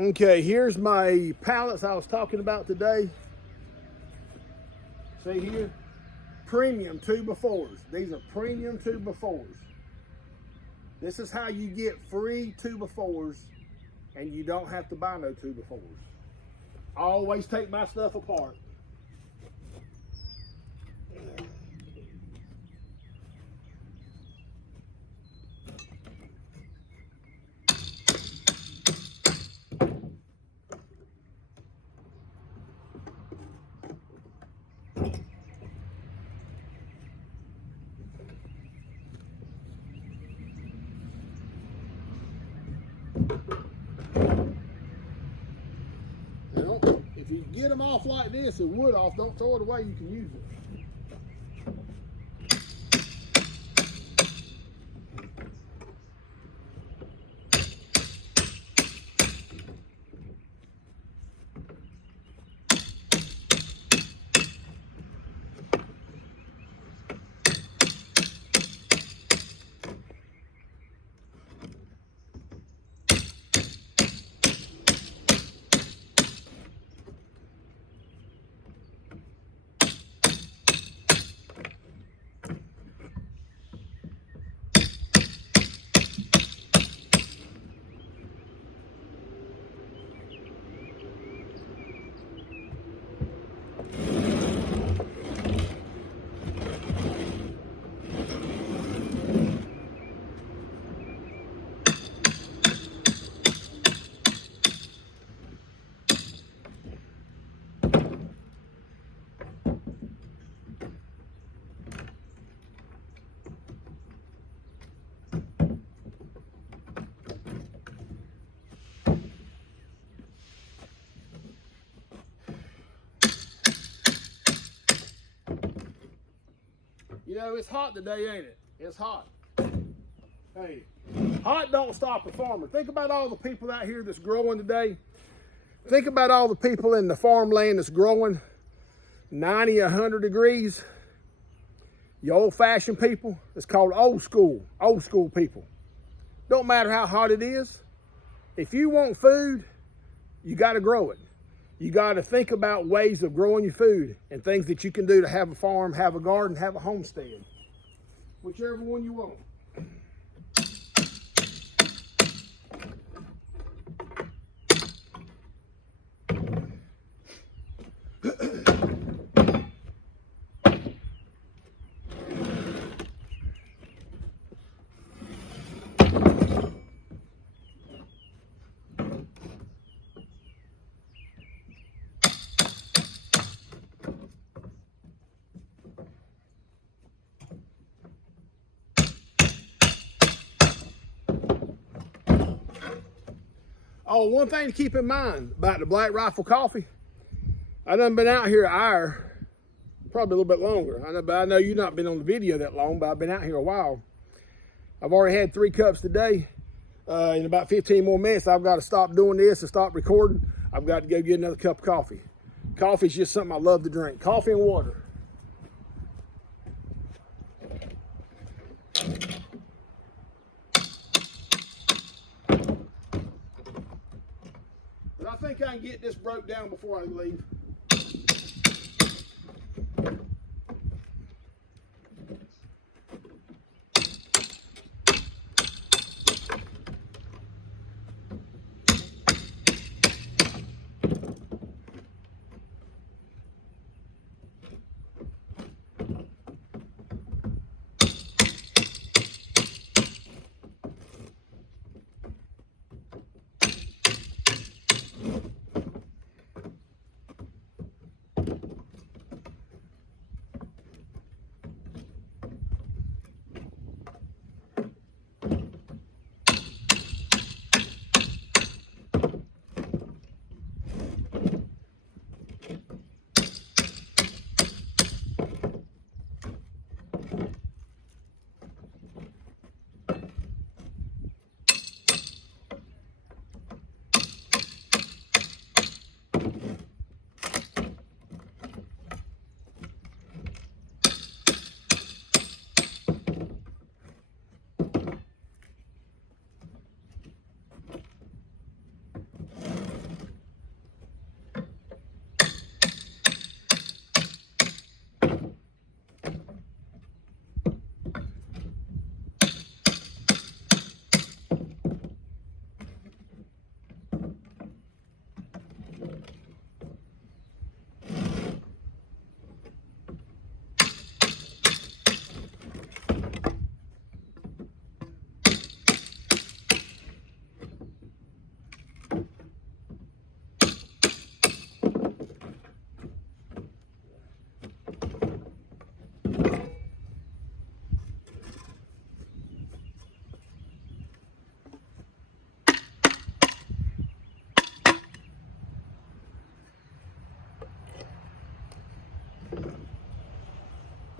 Okay, here's my pallets I was talking about today. See here? Premium 2x4s. These are premium 2x4s. This is how you get free 2x4s and you don't have to buy no 2x4s. I always take my stuff apart. If you get them off like this, the wood off, don't throw it away, you can use it. You know, it's hot today, ain't it? It's hot. Hey, hot don't stop a farmer. Think about all the people out here that's growing today. Think about all the people in the farmland that's growing 90, 100 degrees. You old-fashioned people, it's called old school people. Don't matter how hot it is. If you want food, you got to grow it. You got to think about ways of growing your food and things that you can do to have a farm, have a garden, have a homestead. Whichever one you want. Oh, one thing to keep in mind about the Black Rifle coffee, I done been out here an hour, probably a little bit longer. I know you've not been on the video that long, but I've been out here a while. I've already had 3 cups today. In about 15 more minutes, I've got to stop doing this and stop recording. I've got to go get another cup of coffee. Coffee is just something I love to drink. Coffee and water. But I think I can get this broke down before I leave.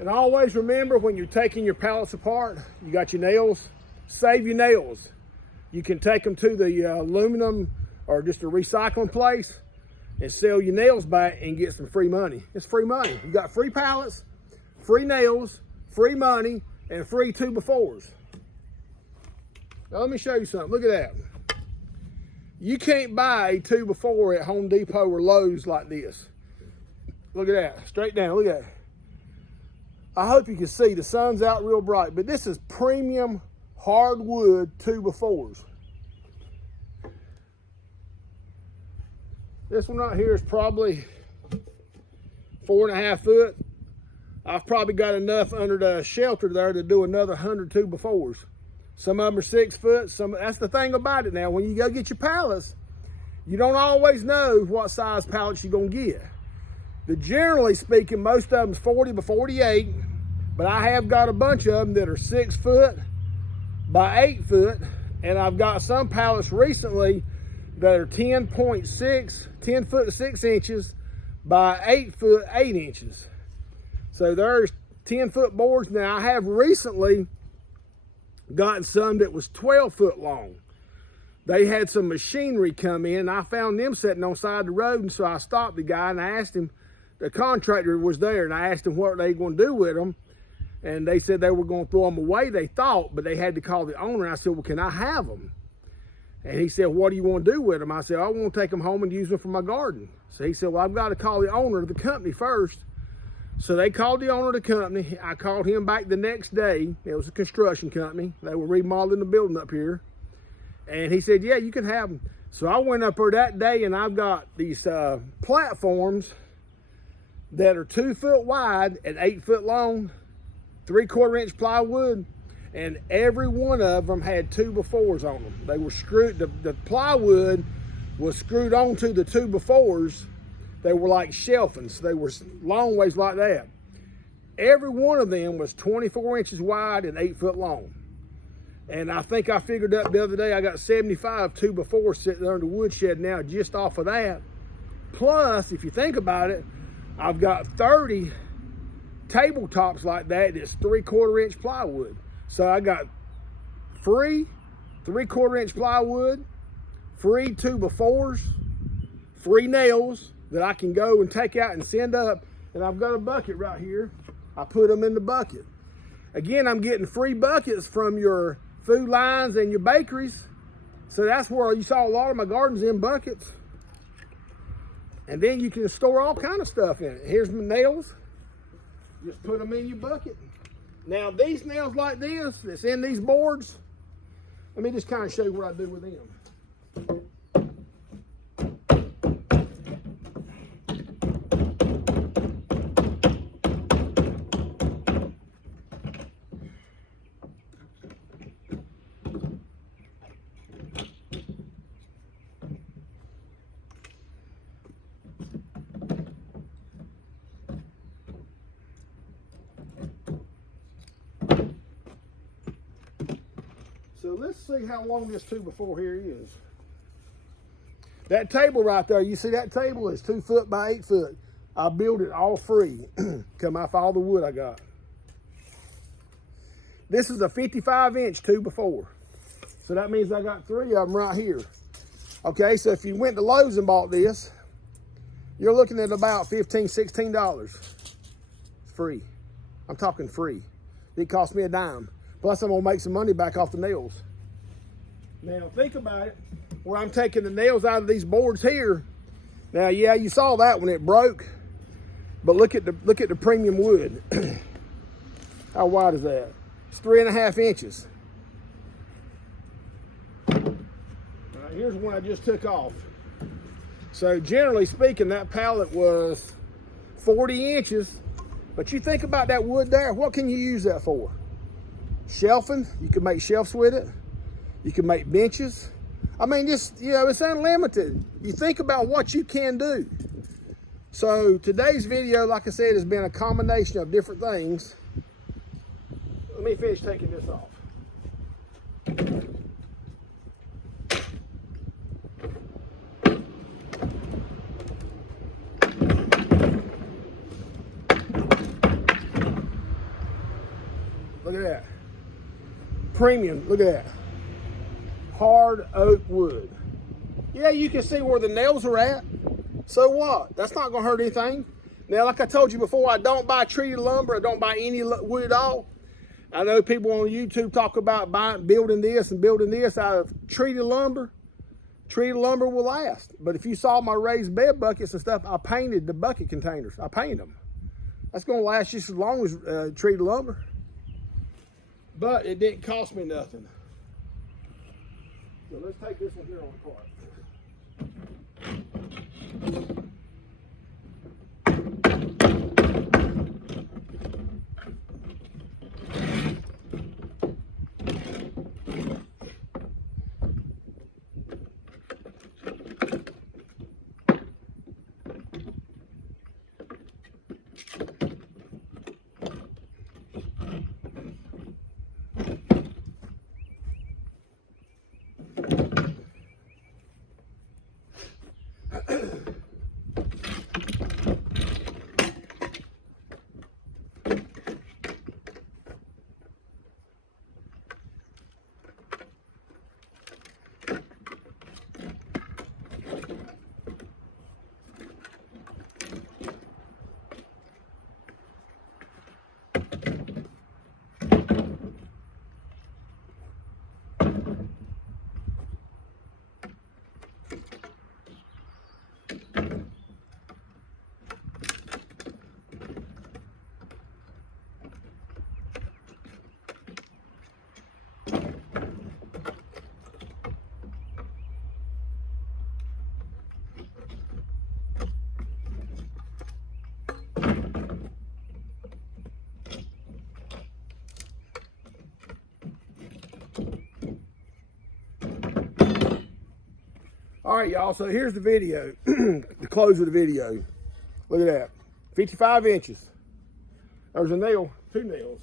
And always remember, when you're taking your pallets apart, you got your nails, save your nails. You can take them to the aluminum or just a recycling place and sell your nails back and get some free money. It's free money. You got free pallets, free nails, free money, and free 2x4s. Now let me show you something. Look at that. You can't buy a 2x4 at Home Depot or Lowe's like this. Look at that, straight down, look at that. I hope you can see, the sun's out real bright, but this is premium hardwood 2x4s. This one right here is probably 4.5 foot. I've probably got enough under the shelter there to do another 100 2x4s. Some of them are 6 foot. That's the thing about it now. When you go get your pallets, you don't always know what size pallets you're gonna get. Generally speaking, most of them is 40 by 48, but I have got a bunch of them that are 6 foot by 8 foot, and I've got some pallets recently that are 10 foot to 6 inches by 8 foot 8 inches. So there's 10 foot boards. Now I have recently gotten some that was 12 foot long. They had some machinery come in, and I found them sitting on the side of the road, and so I stopped the guy and I asked him, the contractor was there, and I asked him what they were going to do with them, and they said they were going to throw them away, they thought, but they had to call the owner. I said, well, can I have them? And he said, what do you want to do with them? I said, I want to take them home and use them for my garden. So he said, well, I've got to call the owner of the company first. So they called the owner of the company. I called him back the next day. It was a construction company. They were remodeling the building up here. And he said, yeah, you can have them. So I went up there that day, and I've got these platforms that are 2 foot wide and 8 foot long, 3/4 inch plywood, and every one of them had 2x4s on them. They were screwed, the plywood was screwed onto the 2x4s. They were like shelvings. They were long ways like that. Every one of them was 24 inches wide and 8 foot long. And I think I figured up the other day, I got 75 2x4s sitting there in the woodshed now just off of that. Plus, if you think about it, I've got 30 tabletops like that that's 3/4 inch plywood. So I got free 3/4 inch plywood, free 2x4s, free nails that I can go and take out and send up. And I've got a bucket right here. I put them in the bucket. Again, I'm getting free buckets from your food lines and your bakeries. So that's where you saw a lot of my gardens in buckets. And then you can store all kind of stuff in it. Here's my nails. Just put them in your bucket. Now these nails like this, that's in these boards, let me just kind of show you what I do with them. So let's see how long this 2x4 here is. That table right there, you see that table is 2 foot by 8 foot. I built it all free, come off all the wood I got. This is a 55 inch 2x4. So that means I got 3 of them right here. Okay, so if you went to Lowe's and bought this, you're looking at about $15, $16. It's free. I'm talking free. It cost me a dime. Plus, I'm gonna make some money back off the nails. Now, think about it, where I'm taking the nails out of these boards here. Now, yeah, you saw that when it broke, but look at the premium wood. How wide is that? It's 3.5 inches. All right, here's one I just took off. So, generally speaking, that pallet was 40 inches, but you think about that wood there, what can you use that for? Shelving, you can make shelves with it. You can make benches. I mean, just, you know, it's unlimited. You think about what you can do. So today's video, like I said, has been a combination of different things. Let me finish taking this off. premium. Look at that. Hard oak wood. Yeah, you can see where the nails are at. So what? That's not going to hurt anything. Now, like I told you before, I don't buy treated lumber. I don't buy any wood at all. I know people on YouTube talk about building this and building this out of treated lumber. Treated lumber will last. But if you saw my raised bed buckets and stuff, I painted the bucket containers. I painted them. That's going to last just as long as treated lumber. But it didn't cost me nothing. So let's take this one here on apart. All right, y'all, so here's the video, the close of the video. Look at that, 55 inches. There's a nail, 2 nails.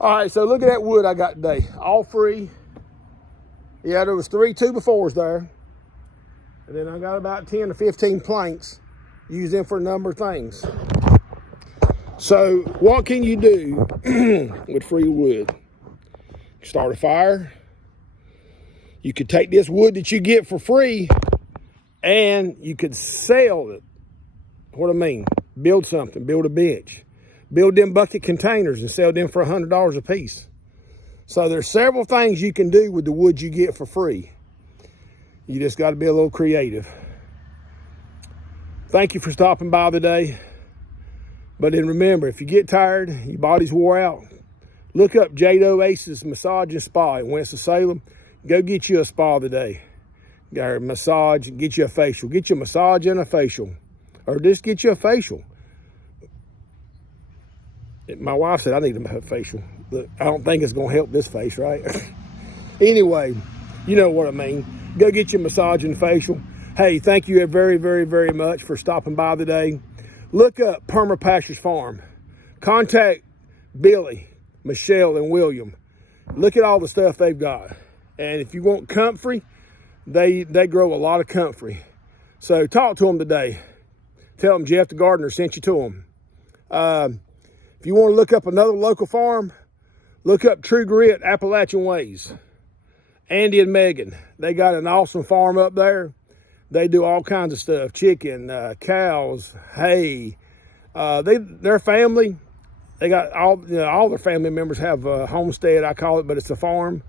All right, so look at that wood I got today, all free. Yeah, there was 3 2x4s there. And then I got about 10 to 15 planks, use them for a number of things. So what can you do with free wood? Start a fire. You could take this wood that you get for free and you could sell it. What I mean, build something, build a bench. Build them bucket containers and sell them for $100 a piece. So there's several things you can do with the wood you get for free. You just got to be a little creative. Thank you for stopping by today. But then remember, if you get tired, your body's wore out, look up Jade Oasis Massage and Spa in Winston-Salem. Go get you a spa today. Or massage, get you a facial. Get you a massage and a facial. Or just get you a facial. My wife said I need a facial, but I don't think it's going to help this face, right? Anyway, you know what I mean. Go get your massage and facial. Hey, thank you very, very, very much for stopping by today. Look up Perma Pastures Farm. Contact Billy, Michelle, and William. Look at all the stuff they've got. And if you want comfrey, they grow a lot of comfrey. So talk to them today. Tell them Jeff the gardener sent you to them. If you want to look up another local farm, look up True Grit Appalachian Ways. Andy and Megan, they got an awesome farm up there. They do all kinds of stuff, chicken, cows, hay. Their family, they got all their family members have a homestead, I call it, but it's a farm.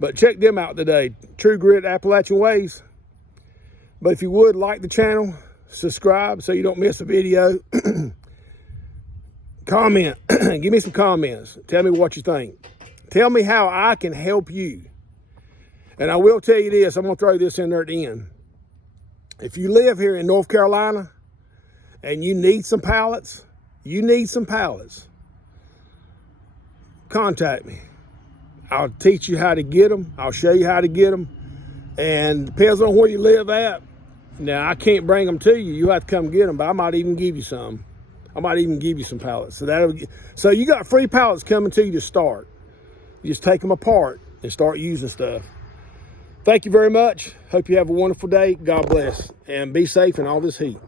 But check them out today, True Grit Appalachian Ways. But if you would, like the channel, subscribe so you don't miss a video. Comment, give me some comments. Tell me what you think. Tell me how I can help you. And I will tell you this, I'm gonna throw this in there at the end. If you live here in North Carolina and you need some pallets, contact me. I'll teach you how to get them. I'll show you how to get them. And depends on where you live at, Now, I can't bring them to you. You have to come get them, but I might even give you some. I might even give you some pallets. So you got free pallets coming to you to start. You just take them apart and start using stuff. Thank you very much. Hope you have a wonderful day. God bless. And be safe in all this heat.